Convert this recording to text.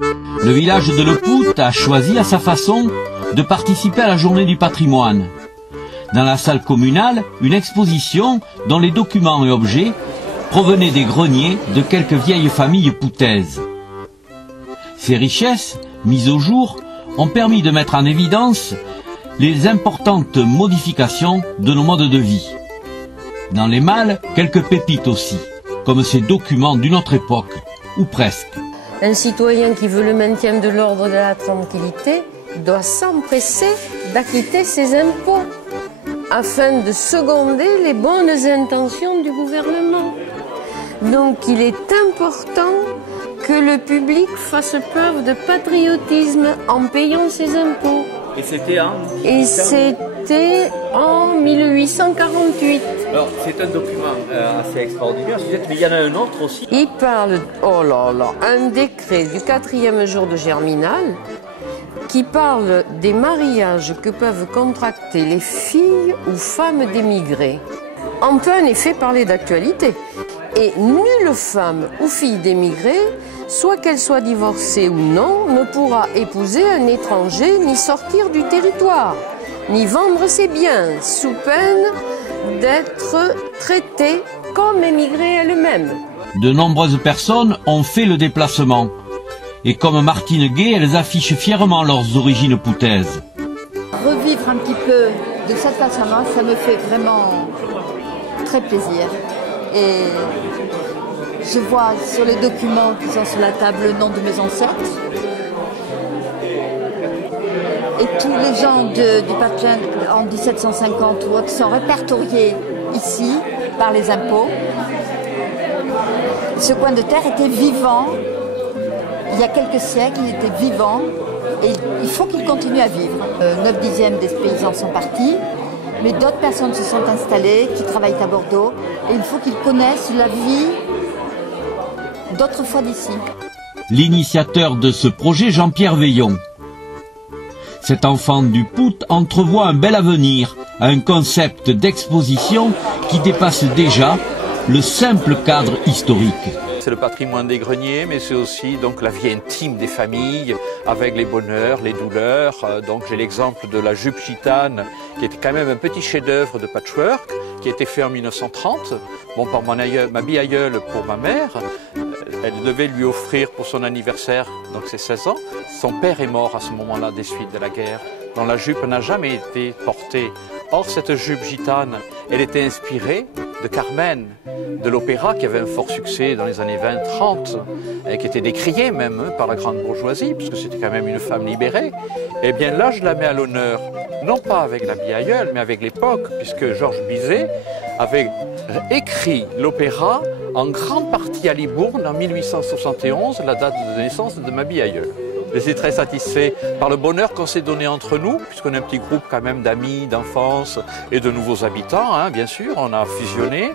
Le village de Le Pout a choisi à sa façon de participer à la journée du patrimoine. Dans la salle communale, une exposition dont les documents et objets provenaient des greniers de quelques vieilles familles poutaises. Ces richesses, mises au jour, ont permis de mettre en évidence les importantes modifications de nos modes de vie. Dans les malles, quelques pépites aussi, comme ces documents d'une autre époque, ou presque. Un citoyen qui veut le maintien de l'ordre et de la tranquillité doit s'empresser d'acquitter ses impôts afin de seconder les bonnes intentions du gouvernement. Donc il est important que le public fasse preuve de patriotisme en payant ses impôts. Et c'était en 1848. Alors, c'est un document assez extraordinaire, mais il y en a un autre aussi. Il parle, oh là là, un décret du 4e jour de Germinal qui parle des mariages que peuvent contracter les filles ou femmes d'émigrés. On peut en effet parler d'actualité. Et nulle femme ou fille d'émigrés, soit qu'elle soit divorcée ou non, ne pourra épouser un étranger ni sortir du territoire, ni vendre ses biens, sous peine d'être traitée comme émigrée elle-même. De nombreuses personnes ont fait le déplacement. Et comme Martine Gay, elles affichent fièrement leurs origines poutaises. Revivre un petit peu de cette façon-là, ça me fait vraiment très plaisir. Et je vois sur les documents qui sont sur la table le nom de mes ancêtres. Et tous les gens du patrimoine en 1750 ou autres sont répertoriés ici par les impôts. Ce coin de terre était vivant. Il y a quelques siècles, il était vivant et il faut qu'il continue à vivre. 9/10 des paysans sont partis, mais d'autres personnes se sont installées, qui travaillent à Bordeaux, et il faut qu'ils connaissent la vie d'autrefois d'ici. L'initiateur de ce projet, Jean-Pierre Veillon. Cet enfant du Pout entrevoit un bel avenir à un concept d'exposition qui dépasse déjà le simple cadre historique. C'est le patrimoine des greniers, mais c'est aussi donc la vie intime des familles, avec les bonheurs, les douleurs. Donc j'ai l'exemple de la jupe gitane, qui était quand même un petit chef-d'œuvre de patchwork, qui a été fait en 1930, par ma biaïeule pour ma mère. Elle devait lui offrir pour son anniversaire, donc c'est 16 ans. Son père est mort à ce moment-là des suites de la guerre, dont la jupe n'a jamais été portée. Or, cette jupe gitane, elle était inspirée de Carmen, de l'opéra qui avait un fort succès dans les années 20-30, et qui était décriée même par la grande bourgeoisie, puisque c'était quand même une femme libérée. Eh bien là, je la mets à l'honneur, non pas avec la biaïeule, mais avec l'époque, puisque Georges Bizet avait écrit l'opéra en grande partie à Libourne en 1871, la date de naissance de ma biaïeule. Je suis très satisfait par le bonheur qu'on s'est donné entre nous, puisqu'on est un petit groupe quand même d'amis, d'enfance et de nouveaux habitants, bien sûr, on a fusionné.